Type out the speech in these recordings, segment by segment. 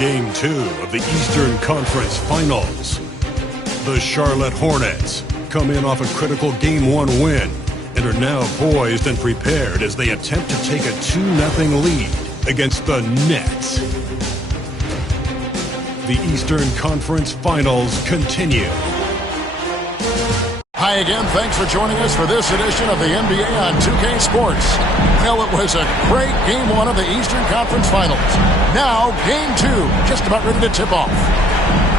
Game 2 of the Eastern Conference Finals. The Charlotte Hornets come in off a critical Game 1 win and are now poised and prepared as they attempt to take a 2-0 lead against the Nets. The Eastern Conference Finals continue. Hi again, thanks for joining us for this edition of the NBA on 2K Sports. Well, it was a great Game 1 of the Eastern Conference Finals. Now, Game 2, just about ready to tip off.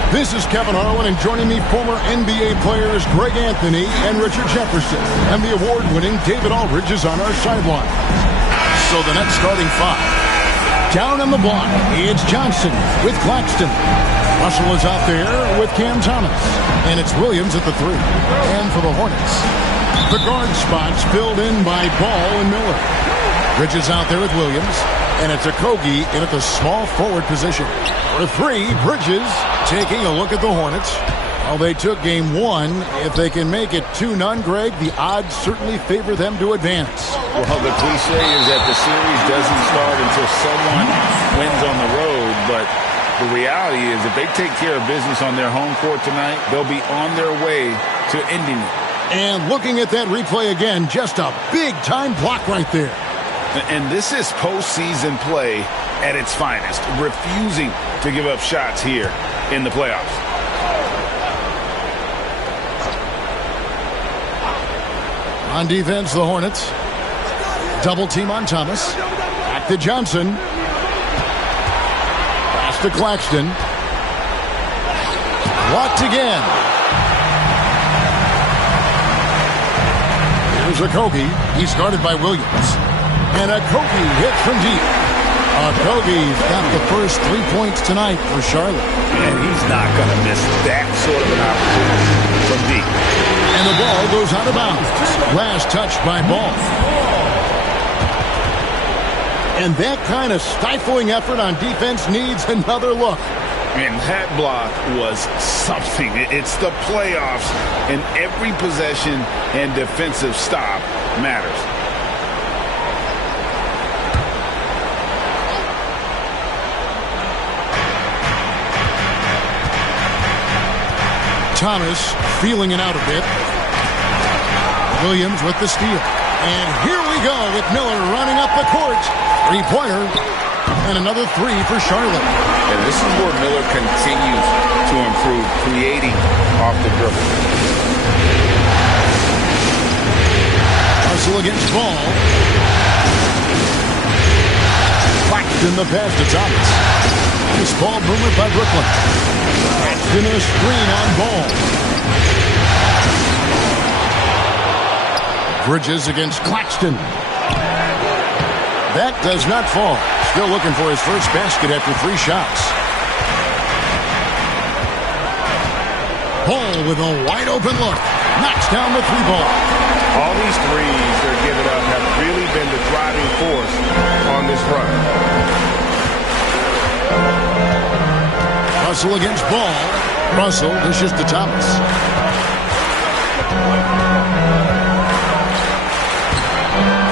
This is Kevin Harlan, and joining me, former NBA players Greg Anthony and Richard Jefferson. And the award-winning David Aldridge is on our sideline. So the next starting five. Down on the block, it's Johnson with Claxton. Russell is out there with Cam Thomas. And it's Williams at the three. And for the Hornets, the guard spots filled in by Ball and Miller. Bridges out there with Williams. And it's Okogie in at the small forward position. For three, Bridges taking a look at the Hornets. Well, they took Game 1. If they can make it 2-0, Greg, the odds certainly favor them to advance. Well, the cliche is that the series doesn't start until someone wins on the road, but the reality is if they take care of business on their home court tonight, they'll be on their way to ending it. And looking at that replay again, just a big-time block right there. And this is postseason play at its finest, refusing to give up shots here in the playoffs. On defense, the Hornets. Double team on Thomas. Back to Johnson. Pass to Claxton. Blocked again. Here's Okogie. He's guarded by Williams. And Okogie hits from deep. Okogie's got the first 3 points tonight for Charlotte. And he's not going to miss that sort of an opportunity from deep. And the ball goes out of bounds. Last touch by Ball. And that kind of stifling effort on defense needs another look. And that block was something. It's the playoffs, and every possession and defensive stop matters. Thomas feeling it out a bit. Williams with the steal. And here we go with Miller running up the court. Three-pointer. And another three for Charlotte. And this is where Miller continues to improve, creating off the dribble. Russell against Ball. Claxton the pass to Thomas. This ball movement by Brooklyn. Claxton a screen on Ball. Bridges against Claxton. That does not fall. Still looking for his first basket after 3 shots. Ball with a wide open look. Knocks down the 3-ball. All these threes they're giving up have really been the driving force on this run. Russell against Ball. Russell dishes to Thomas.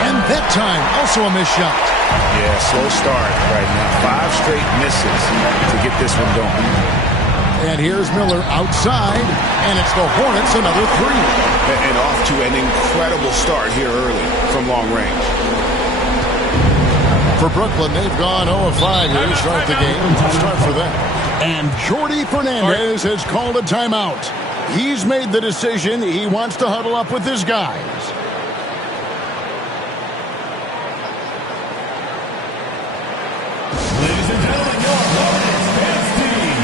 And that time, also a missed shot. Yeah, slow start right now. 5 straight misses to get this one going. And here's Miller outside, and it's the Hornets another 3. And off to an incredible start here early from long range. For Brooklyn, they've gone 0-5 here to start the game. Start for them. And Jordi Fernandez has called a timeout. He's made the decision. He wants to huddle up with his guys. Ladies and gentlemen, your Hornets dance team.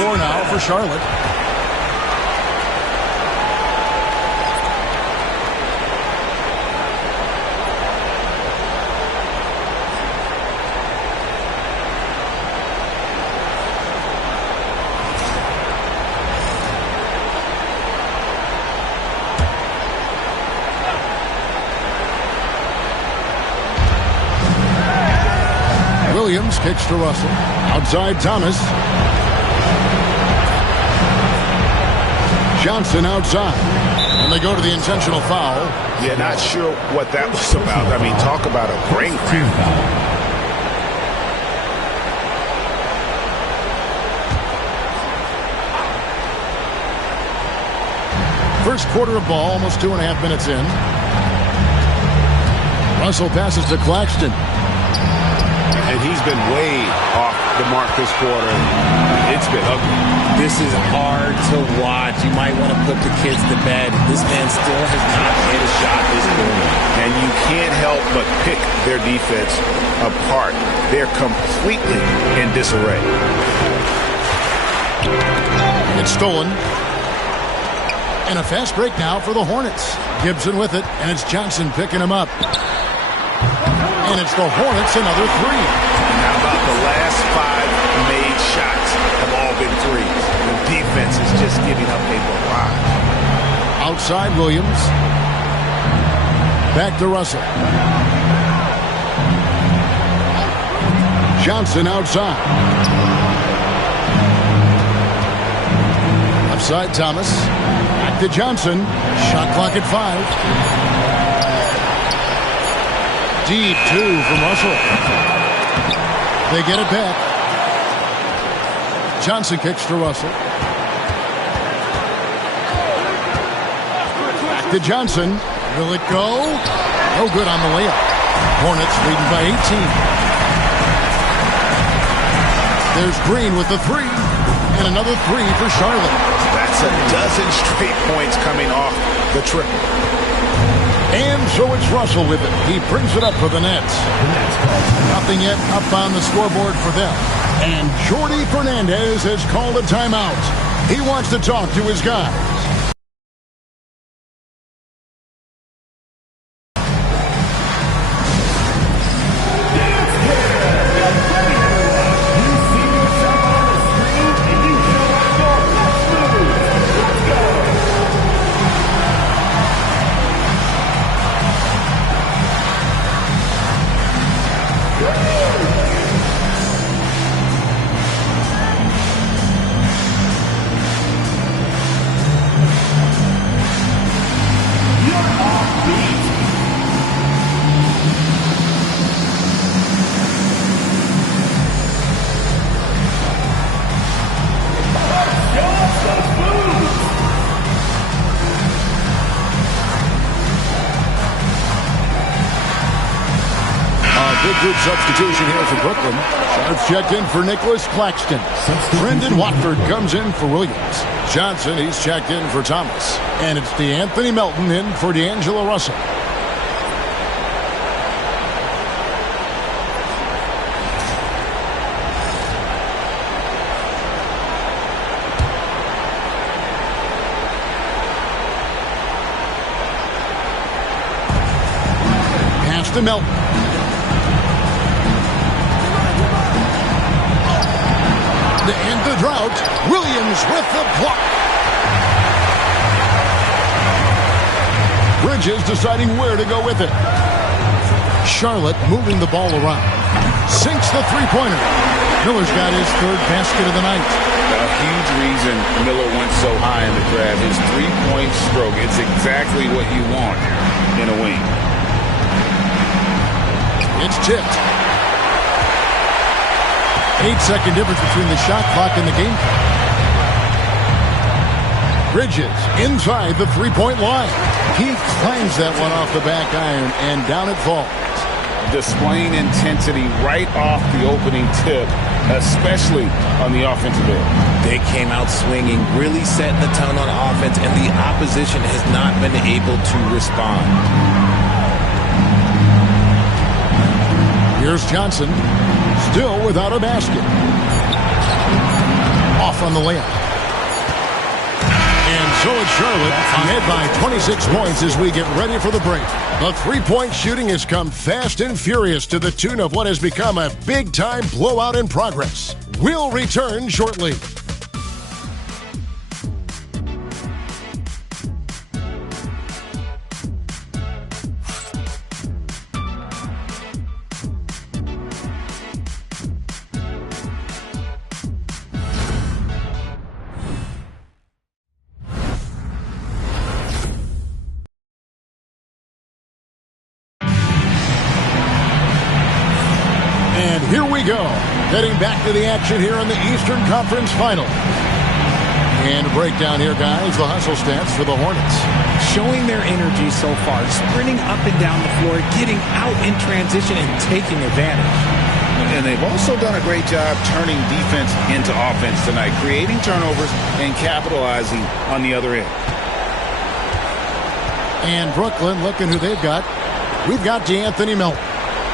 floor now for Charlotte. Williams kicks to Russell. Outside Thomas. Johnson outside. And they go to the intentional foul. Yeah, not sure what that was about. I mean, talk about a brain cramp. First quarter of ball, almost 2.5 minutes in. Russell passes to Claxton. And he's been way off the mark this quarter. It's been ugly. This is hard to watch. You might want to put the kids to bed. This man still has not hit a shot this quarter. And you can't help but pick their defense apart. They're completely in disarray. It's stolen. And a fast break now for the Hornets. Gibson with it, and it's Johnson picking him up. And it's the Hornets, another three. How about the last 5 made shots have all been threes? The defense is just giving up a barrage. Outside Williams. Back to Russell. Johnson outside. Left side Thomas. Back to Johnson. Shot clock at 5. Deep 2 from Russell. They get it back. Johnson kicks to Russell. Back to Johnson. Will it go? No good on the layup. Hornets leading by 18. There's Green with the 3. And another 3 for Charlotte. That's a dozen straight points coming off the triple. And so it's Russell with it. He brings it up for the Nets. Nothing yet up on the scoreboard for them. And Jordi Fernandez has called a timeout. He wants to talk to his guys. Good substitution here for Brooklyn. Sharps checked in for Nicholas Claxton. Brendan Watford comes in for Williams. Johnson, he's checked in for Thomas. And it's DeAnthony Melton in for D'Angelo Russell. Pass to Melton. To end the drought, Williams with the block. Bridges deciding where to go with it. Charlotte moving the ball around. Sinks the three-pointer. Miller's got his third basket of the night. A huge reason Miller went so high in the draft. His three-point stroke. It's exactly what you want in a wing. It's tipped. 8-second difference between the shot clock and the game clock. Bridges inside the three-point line. He clangs that one off the back iron, and down it falls. Displaying intensity right off the opening tip, especially on the offensive end. They came out swinging, really setting the tone on offense, and the opposition has not been able to respond. Here's Johnson, still without a basket. off on the layup. And so it's Charlotte ahead by 26 points as we get ready for the break. The three-point shooting has come fast and furious to the tune of what has become a big-time blowout in progress. We'll return shortly. Here we go, getting back to the action here in the Eastern Conference Final. And a breakdown here, guys, the hustle stats for the Hornets. Showing their energy so far, sprinting up and down the floor, getting out in transition and taking advantage. And they've also done a great job turning defense into offense tonight, creating turnovers and capitalizing on the other end. And Brooklyn, looking who they've got. We've got DeAnthony Melton.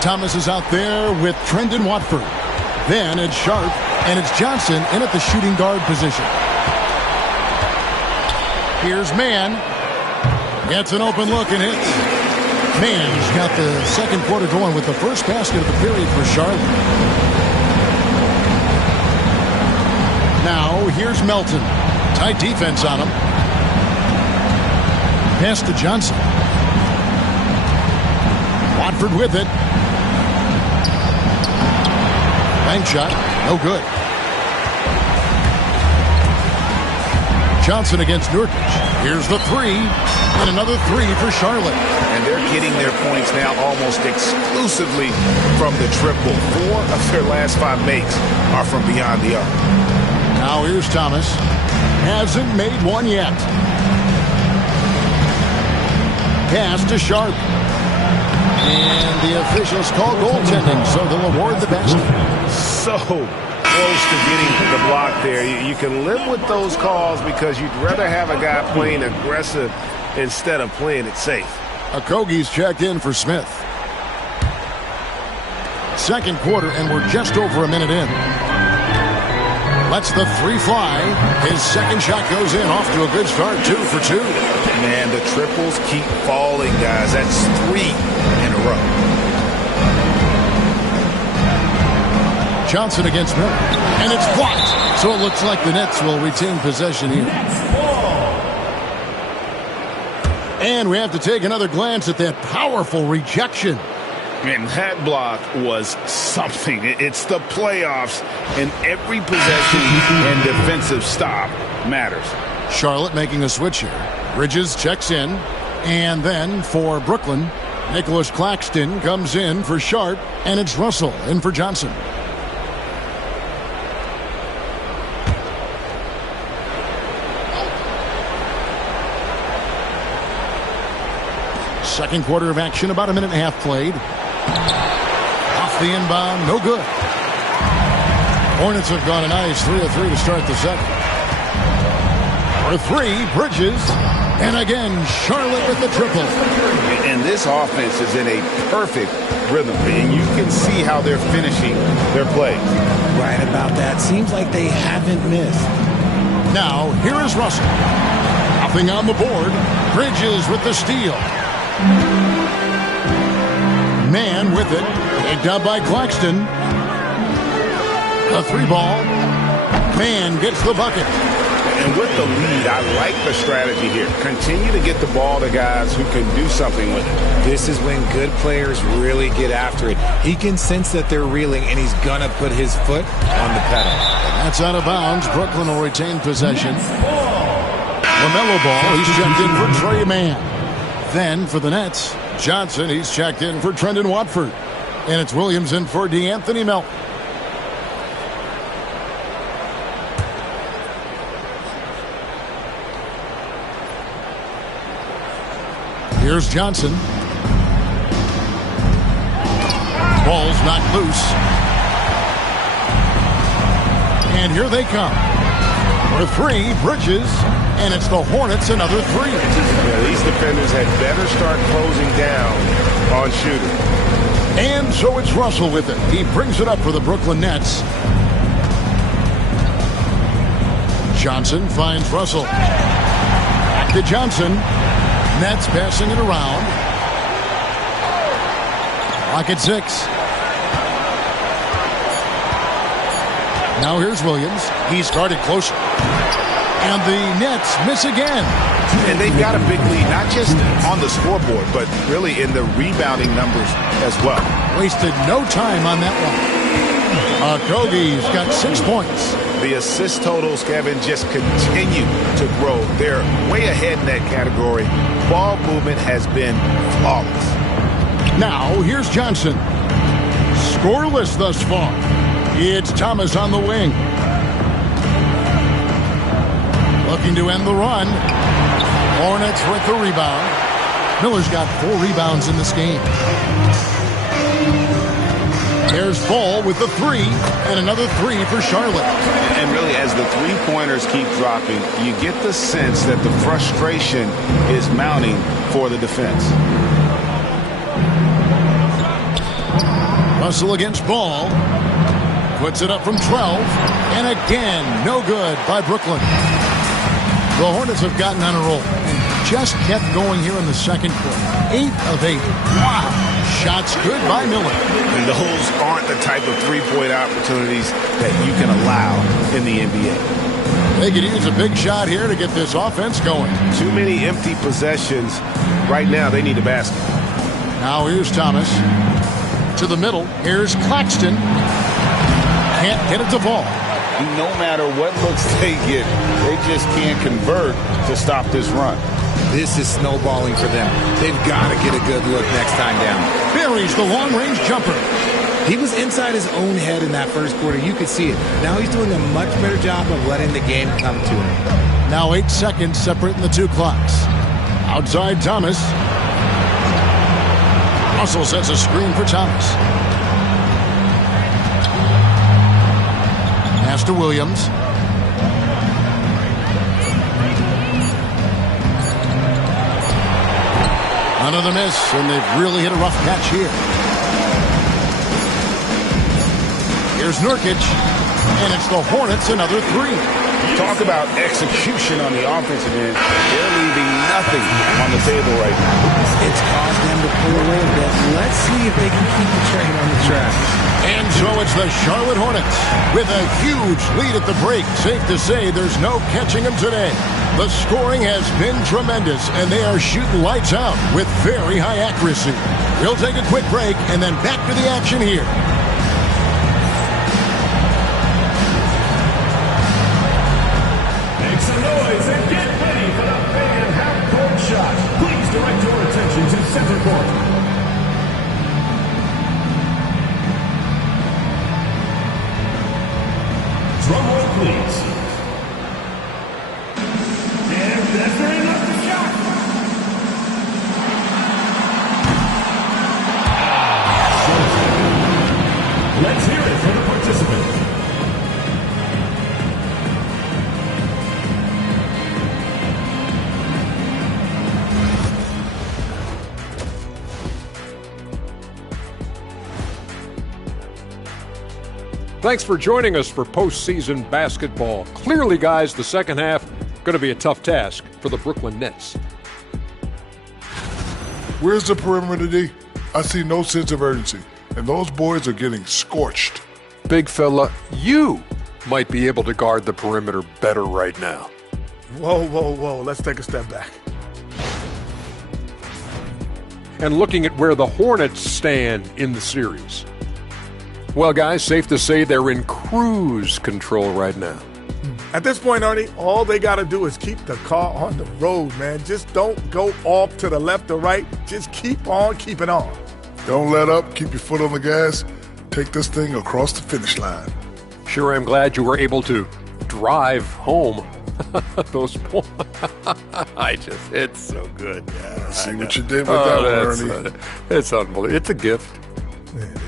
Thomas is out there with Trendon Watford. Then it's Sharp, and it's Johnson in at the shooting guard position. Here's Mann. Gets an open look and hits. Mann's got the second quarter going with the first basket of the period for Charlotte. Now, here's Melton. Tight defense on him. Pass to Johnson. Watford with it. Bank shot, no good. Johnson against Nurkic. Here's the three, and another three for Charlotte. And they're getting their points now almost exclusively from the triple. 4 of their last 5 makes are from beyond the arc. Now here's Thomas. Hasn't made one yet. Pass to Sharp. And the officials call goaltending, so they'll award the basket. So close to getting the block there. You can live with those calls because you'd rather have a guy playing aggressive instead of playing it safe. Okogie's checked in for Smith. Second quarter, and we're just over a minute in. Lets the three fly. His second shot goes in, off to a good start, 2 for 2. Man, the triples keep falling, guys. That's 3 in a row. Johnson against Miller, and it's blocked. So it looks like the Nets will retain possession here. And we have to take another glance at that powerful rejection. And that block was something. It's the playoffs, and every possession and defensive stop matters. Charlotte making a switch here. Bridges checks in, and then for Brooklyn, Nicholas Claxton comes in for Sharp, and it's Russell in for Johnson. Second quarter of action, about a minute and a half played. Off the inbound, no good. Hornets have gone a nice 3 of 3 to start the second. For 3, Bridges. And again, Charlotte with the triple. And this offense is in a perfect rhythm. And you can see how they're finishing their plays. Right about that. Seems like they haven't missed. Now, here is Russell. Nothing on the board. Bridges with the steal. Man with it. Picked up by Claxton. A 3-ball. Man gets the bucket. And with the lead, I like the strategy here. Continue to get the ball to guys who can do something with it. This is when good players really get after it. He can sense that they're reeling, and he's going to put his foot on the pedal. That's out of bounds. Brooklyn will retain possession. LaMelo Ball, he's checked in for Trey Mann. Then for the Nets, Johnson, he's checked in for Trendon Watford. And it's Williams in for DeAnthony Melton. Here's Johnson. Ball's knocked loose. And here they come. For 3, Bridges. And it's the Hornets, another 3. Yeah, these defenders had better start closing down on shooting. And so it's Russell with it. He brings it up for the Brooklyn Nets. Johnson finds Russell. Back to Johnson. Nets passing it around. Clock at 6. Now here's Williams. He's guarded closer. And the Nets miss again. And they've got a big lead, not just on the scoreboard, but really in the rebounding numbers as well. Wasted no time on that one. Okogie's got 6 points. The assist totals, Kevin, just continue to grow. They're way ahead in that category. Ball movement has been flawless. Now here's Johnson. Scoreless thus far. It's Thomas on the wing. Looking to end the run. Hornets with the rebound. Miller's got 4 rebounds in this game. There's Ball with the 3, and another 3 for Charlotte. And really, as the three-pointers keep dropping, you get the sense that the frustration is mounting for the defense. Russell against Ball. Puts it up from 12. And again, no good by Brooklyn. The Hornets have gotten on a roll and just kept going here in the second quarter. 8 of 8. Wow. Shots good by Miller. And those aren't the type of three-point opportunities that you can allow in the NBA. They could use a big shot here to get this offense going. Too many empty possessions. Right now, they need a basket. Now here's Thomas. To the middle. Here's Claxton. Can't get it to fall. No matter what looks they get, they just can't convert to stop this run. This is snowballing for them. They've got to get a good look next time down. Buries the long-range jumper. He was inside his own head in that first quarter. You could see it. Now he's doing a much better job of letting the game come to him. Now 8 seconds separating the 2 clocks. Outside Thomas. Russell sets a screen for Thomas. Pass to Williams. Another miss, and they've really hit a rough patch here. Here's Nurkic, and it's the Hornets another 3. Talk about execution on the offensive end. They're leaving nothing on the table right now. It's caused them to pull away a bit. Let's see if they can keep the train on the track. And so it's the Charlotte Hornets with a huge lead at the break. Safe to say there's no catching them today. The scoring has been tremendous, and they are shooting lights out with very high accuracy. We'll take a quick break and then back to the action here. Make some noise and get ready for the fan half-court shot. Please direct your attention to center court. Drum roll, please. And that's very much the shot. Let's hear it for the participant. Thanks for joining us for postseason basketball. Clearly, guys, the second half going to be a tough task for the Brooklyn Nets. Where's the perimeter, D? I see no sense of urgency, and those boys are getting scorched. Big fella, you might be able to guard the perimeter better right now. Whoa. Let's take a step back. And looking at where the Hornets stand in the series. Well, guys, safe to say they're in cruise control right now. At this point, Ernie, all they got to do is keep the car on the road, man. Just don't go off to the left or right. Just keep on keeping on. Don't let up. Keep your foot on the gas. Take this thing across the finish line. Sure, I'm glad you were able to drive home. Those points. It's so good. Yeah, see what you did with that one, Ernie. It's unbelievable. It's a gift. Yeah, it is.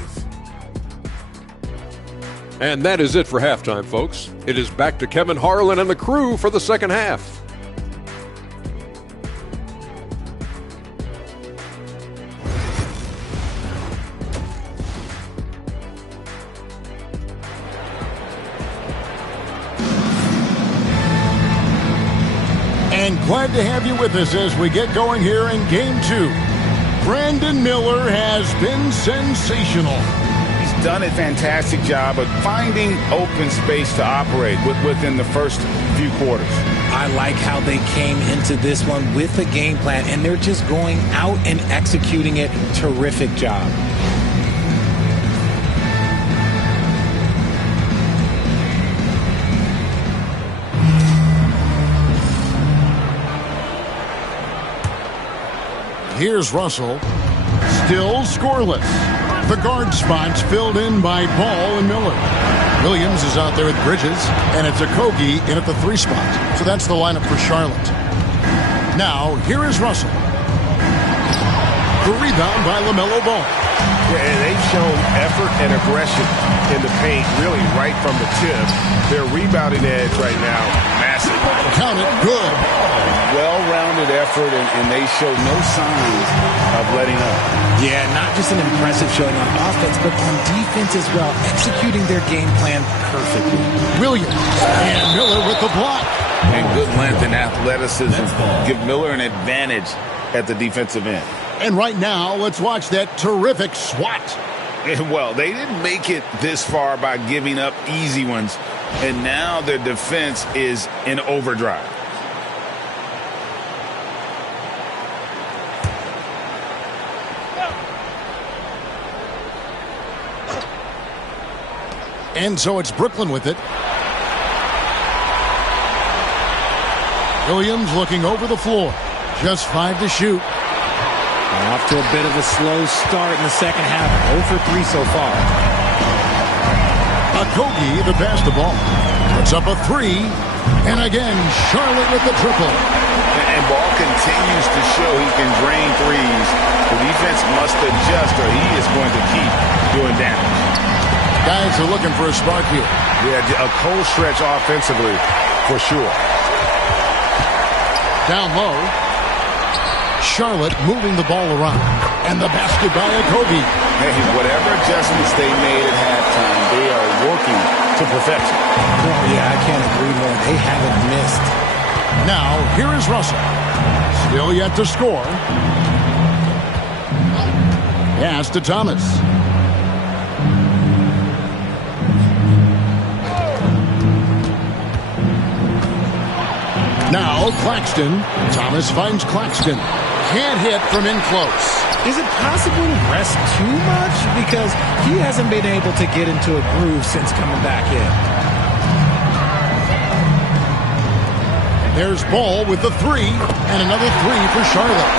And that is it for halftime, folks. It is back to Kevin Harlan and the crew for the second half. Glad to have you with us as we get going here in Game 2. Brandon Miller has been sensational. He's done a fantastic job of finding open space to operate within the first few quarters. I like how they came into this one with a game plan, and they're just going out and executing it. Terrific job. Here's Russell. Still scoreless. The guard spots filled in by Ball and Miller. Williams is out there with Bridges, and it's Okogie in at the 3 spot. So that's the lineup for Charlotte. Now, here is Russell. The rebound by LaMelo Ball. Yeah, and they've shown effort and aggression in the paint, really right from the tip. Their rebounding edge right now, massive. Count it, good. Well-rounded effort, and they show no signs of letting up. Yeah, not just an impressive showing on offense, but on defense as well, executing their game plan perfectly. Williams and Miller with the block. And good length and athleticism give Miller an advantage at the defensive end. And right now, let's watch that terrific swat. Well, they didn't make it this far by giving up easy ones, and now their defense is in overdrive. And so it's Brooklyn with it. Williams looking over the floor. Just 5 to shoot. Off to a bit of a slow start in the second half. 0 for 3 so far. Okogie, the pass the ball. Puts up a 3. And again, Charlotte with the triple. And Ball continues to show he can drain threes. The defense must adjust or he is going to keep doing damage. Guys are looking for a spark here. Yeah, a cold stretch offensively, for sure. Down low. Charlotte moving the ball around. And the basket by Okogie. Hey, whatever adjustments they made at halftime, they are working to perfection. Oh, yeah, I can't agree more. They haven't missed. Now, here is Russell. Still yet to score. Pass to Thomas. Now, Claxton. Thomas finds Claxton. Can't hit from in close. Is it possible to rest too much? Because he hasn't been able to get into a groove since coming back in. There's Ball with the 3, and another 3 for Charlotte.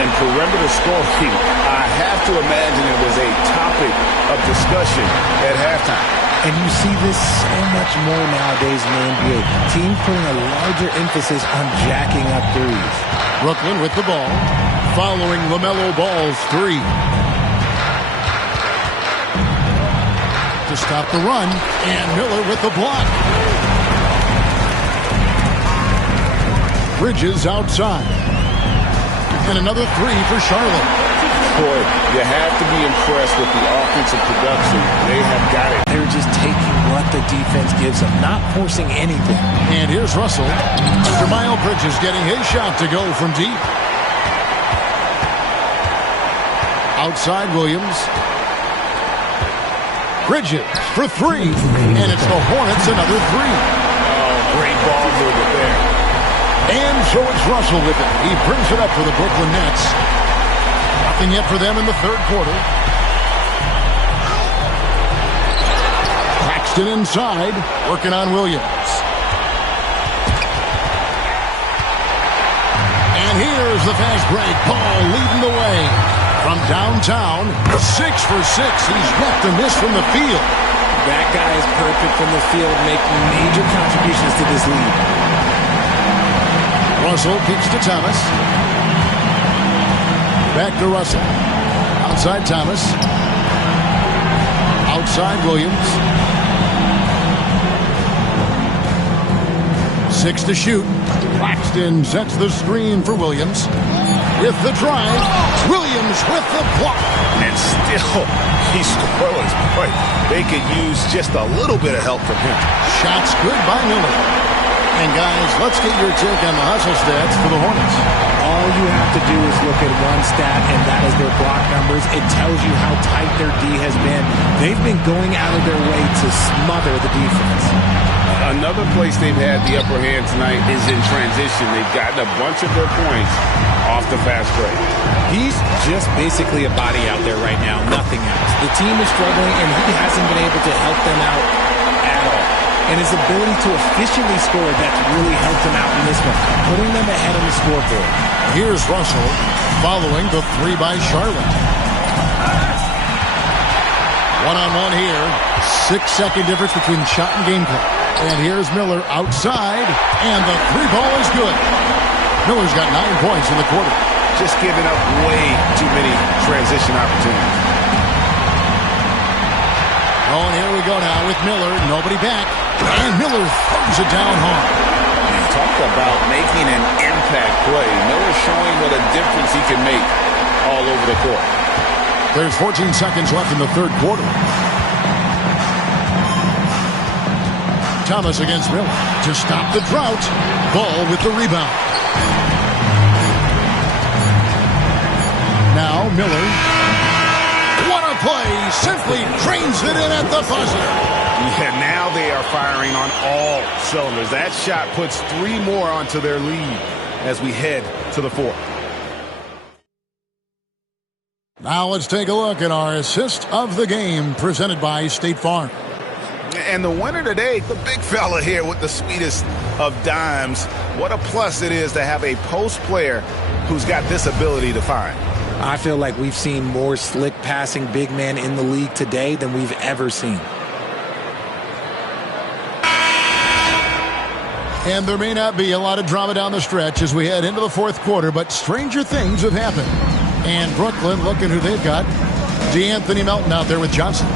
And perimeter scoring, I have to imagine it was a topic of discussion at halftime. And you see this so much more nowadays in the NBA. Teams putting a larger emphasis on jacking up threes. Brooklyn with the ball, following LaMelo Ball's 3. To stop the run, and Miller with the block. Bridges outside. And another 3 for Charlotte. Boy, you have to be impressed with the offensive production. They have got it. They're just taking what the defense gives them, not forcing anything. And here's Russell. Miles Bridges getting his shot to go from deep. Outside Williams. Bridges for 3. And it's the Hornets, another 3. Oh, great ball movement there. And so it's Russell with it. He brings it up for the Brooklyn Nets. Nothing yet for them in the third quarter. Claxton inside, working on Williams. And here's the fast break. Ball leading the way. From downtown, 6 for 6. He's yet to miss from the field. That guy is perfect from the field, making major contributions to this lead. Russell kicks to Thomas. Back to Russell. Outside Thomas. Outside Williams. 6 to shoot. Claxton sets the screen for Williams. With the drive. Williams with the block. And still, he's scoreless. Boy, they could use just a little bit of help from him. Shots good by Miller. And guys, let's get your take on the hustle stats for the Hornets. All you have to do is look at one stat, and that is their block numbers. It tells you how tight their D has been. They've been going out of their way to smother the defense. Another place they've had the upper hand tonight is in transition. They've gotten a bunch of their points off the fast break. He's just basically a body out there right now, nothing else. The team is struggling, and he hasn't been able to help them out at all. And his ability to efficiently score, that's really helped him out in this one, putting them ahead on the scoreboard. Here's Russell following the three by Charlotte. One-on-one here. 6-second difference between shot and game clock. And here's Miller outside, and the three ball is good. Miller's got 9 points in the quarter. Just giving up way too many transition opportunities. Oh, and here we go now with Miller. Nobody back. And Miller throws it down hard. Talk about making an impact play. Miller showing what a difference he can make all over the court. There's 14 seconds left in the third quarter. Thomas against Miller to stop the drought. Ball with the rebound. Now Miller. What a play. Simply drains it in at the buzzer. Yeah, now they are firing on all cylinders. That shot puts 3 more onto their lead as we head to the fourth. Now let's take a look at our assist of the game presented by State Farm. And the winner today, the big fella here with the sweetest of dimes. What a plus it is to have a post player who's got this ability to find. I feel like we've seen more slick passing big men in the league today than we've ever seen. And there may not be a lot of drama down the stretch as we head into the fourth quarter, but stranger things have happened. And Brooklyn, looking who they've got. DeAnthony Melton out there with Johnson.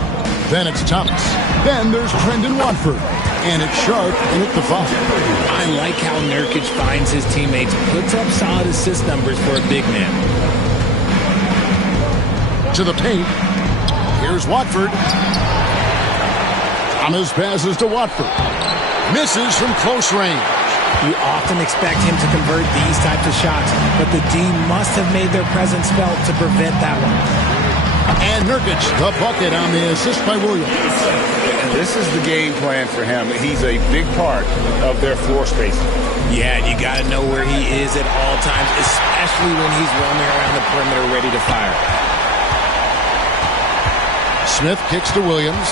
Then it's Thomas. Then there's Trendon Watford. And it's Sharp in at the foul. I like how Nurkic finds his teammates, puts up solid assist numbers for a big man. To the paint. Here's Watford. Thomas passes to Watford. Misses from close range. You often expect him to convert these types of shots, but the D must have made their presence felt to prevent that one. And Nurkic, the bucket on the assist by Williams. This is the game plan for him. He's a big part of their floor spacing. Yeah, you got to know where he is at all times, especially when he's roaming around the perimeter ready to fire. Smith kicks to Williams.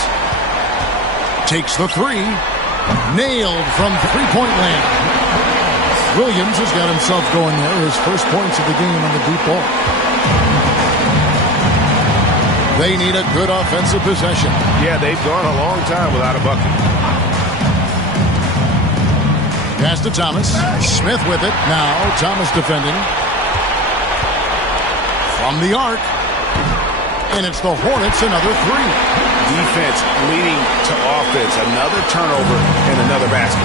Takes the three. Nailed from three-point land. Williams has got himself going there. His first points of the game on the deep ball. They need a good offensive possession. Yeah, they've gone a long time without a bucket. Pass to Thomas. Smith with it. Now Thomas defending. From the arc. And it's the Hornets, another three. Defense leading to offense. Another turnover and another basket.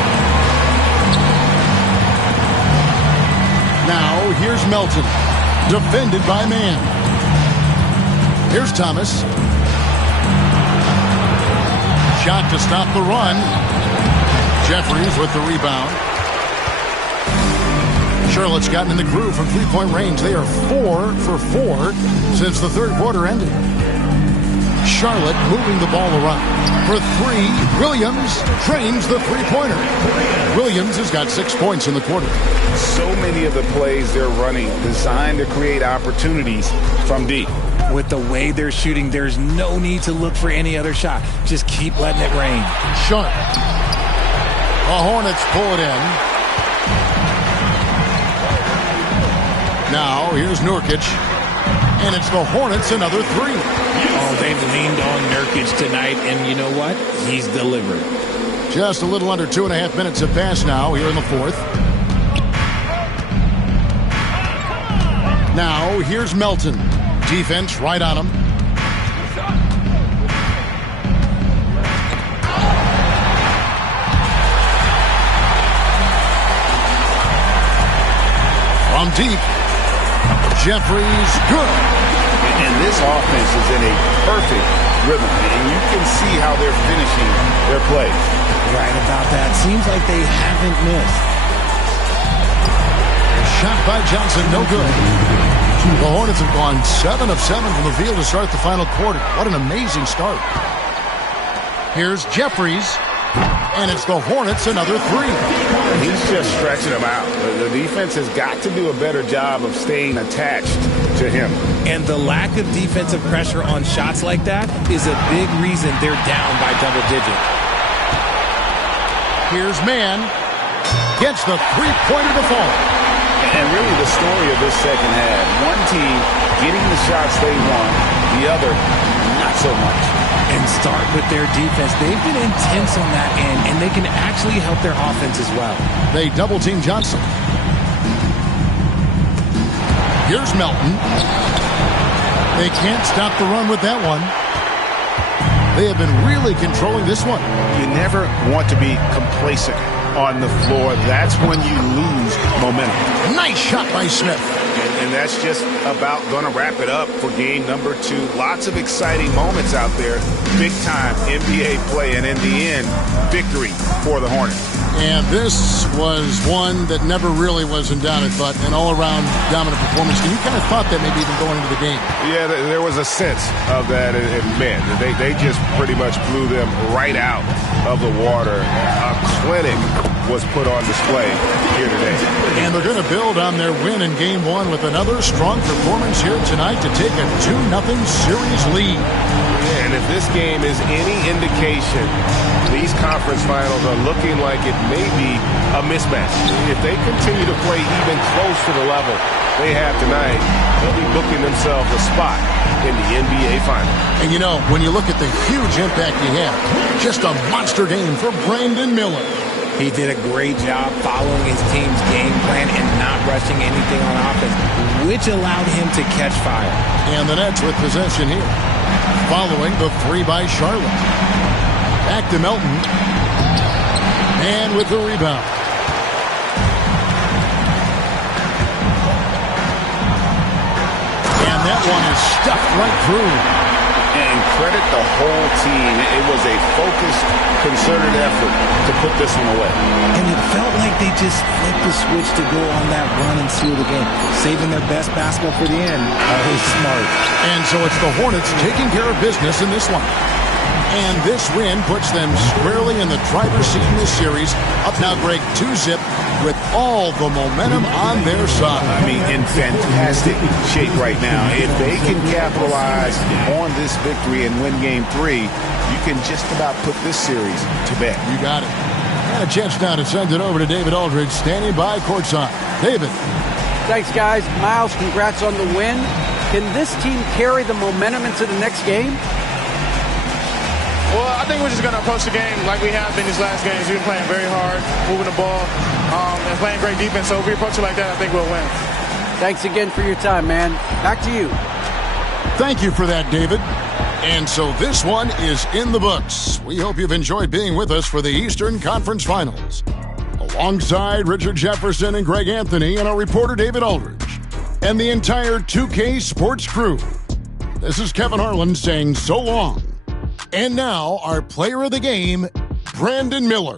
Now here's Melton. Defended by Man. Here's Thomas. Shot to stop the run. Jeffries with the rebound. Charlotte's gotten in the groove from three-point range. They are 4 for 4 since the third quarter ended. Charlotte moving the ball around. For three, Williams drains the three-pointer. Williams has got 6 points in the quarter. So many of the plays they're running designed to create opportunities from deep. With the way they're shooting, there's no need to look for any other shot. Just keep letting it rain. Sharp. The Hornets pull it in. Now, here's Nurkic. And it's the Hornets, another three. Oh, they've leaned on Nurkic tonight, and you know what? He's delivered. Just a little under 2.5 minutes have passed now here in the fourth. Now, here's Melton. Defense right on him. From deep. Jeffries, good. And this offense is in a perfect rhythm, and you can see how they're finishing their plays. Right about that. Seems like they haven't missed. Shot by Johnson, no good. The Hornets have gone 7 of 7 from the field to start the final quarter. What an amazing start. Here's Jeffries, and it's the Hornets another 3. He's just stretching them out. The defense has got to do a better job of staying attached to him. And the lack of defensive pressure on shots like that is a big reason they're down by double digit. Here's Mann. Gets the three-pointer to fall. And really the story of this second half, one team getting the shots they want, the other not so much. And start with their defense. They've been intense on that end, and they can actually help their offense as well. They double-team Johnson. Here's Melton. They can't stop the run with that one. They have been really controlling this one. You never want to be complacent on the floor. That's when you lose momentum. Nice shot by Smith. And that's just about going to wrap it up for game number 2. Lots of exciting moments out there. Big time NBA play, and in the end, victory for the Hornets. And this was one that never really was in doubt, but an all-around dominant performance. And you kind of thought that maybe even going into the game. Yeah, there was a sense of that. And man, they just pretty much blew them right out of the water. A clinic was put on display here today. And they're going to build on their win in Game 1 with another strong performance here tonight to take a 2-0 series lead. And if this game is any indication, these conference finals are looking like it may be a mismatch. If they continue to play even close to the level they have tonight, they'll be booking themselves a spot in the NBA Finals. And you know, when you look at the huge impact he had, just a monster game for Brandon Miller. He did a great job following his team's game plan and not rushing anything on offense, which allowed him to catch fire. And the Nets with possession here, following the 3 by Charlotte. Back to Melton. And with the rebound. And that one is stuffed right through. And credit the whole team. It was a focused, concerted effort to put this one away. And it felt like they just flipped the switch to go on that run and seal the game, saving their best basketball for the end. Always smart. And so it's the Hornets taking care of business in this one. And this win puts them squarely in the driver's seat in this series. Up now, Greg, 2-0 with all the momentum on their side. I mean, in fantastic shape right now. If they can capitalize on this victory and win Game 3, you can just about put this series to bed. You got it. And a chance now to send it over to David Aldridge, standing by courtside. David. Thanks, guys. Miles, congrats on the win. Can this team carry the momentum into the next game? Well, I think we're just going to approach the game like we have been these last games. We've been playing very hard, moving the ball, and playing great defense. So if we approach it like that, I think we'll win. Thanks again for your time, man. Back to you. Thank you for that, David. And so this one is in the books. We hope you've enjoyed being with us for the Eastern Conference Finals. Alongside Richard Jefferson and Greg Anthony and our reporter David Aldridge and the entire 2K Sports crew, this is Kevin Harlan saying so long. And now, our player of the game, Brandon Miller.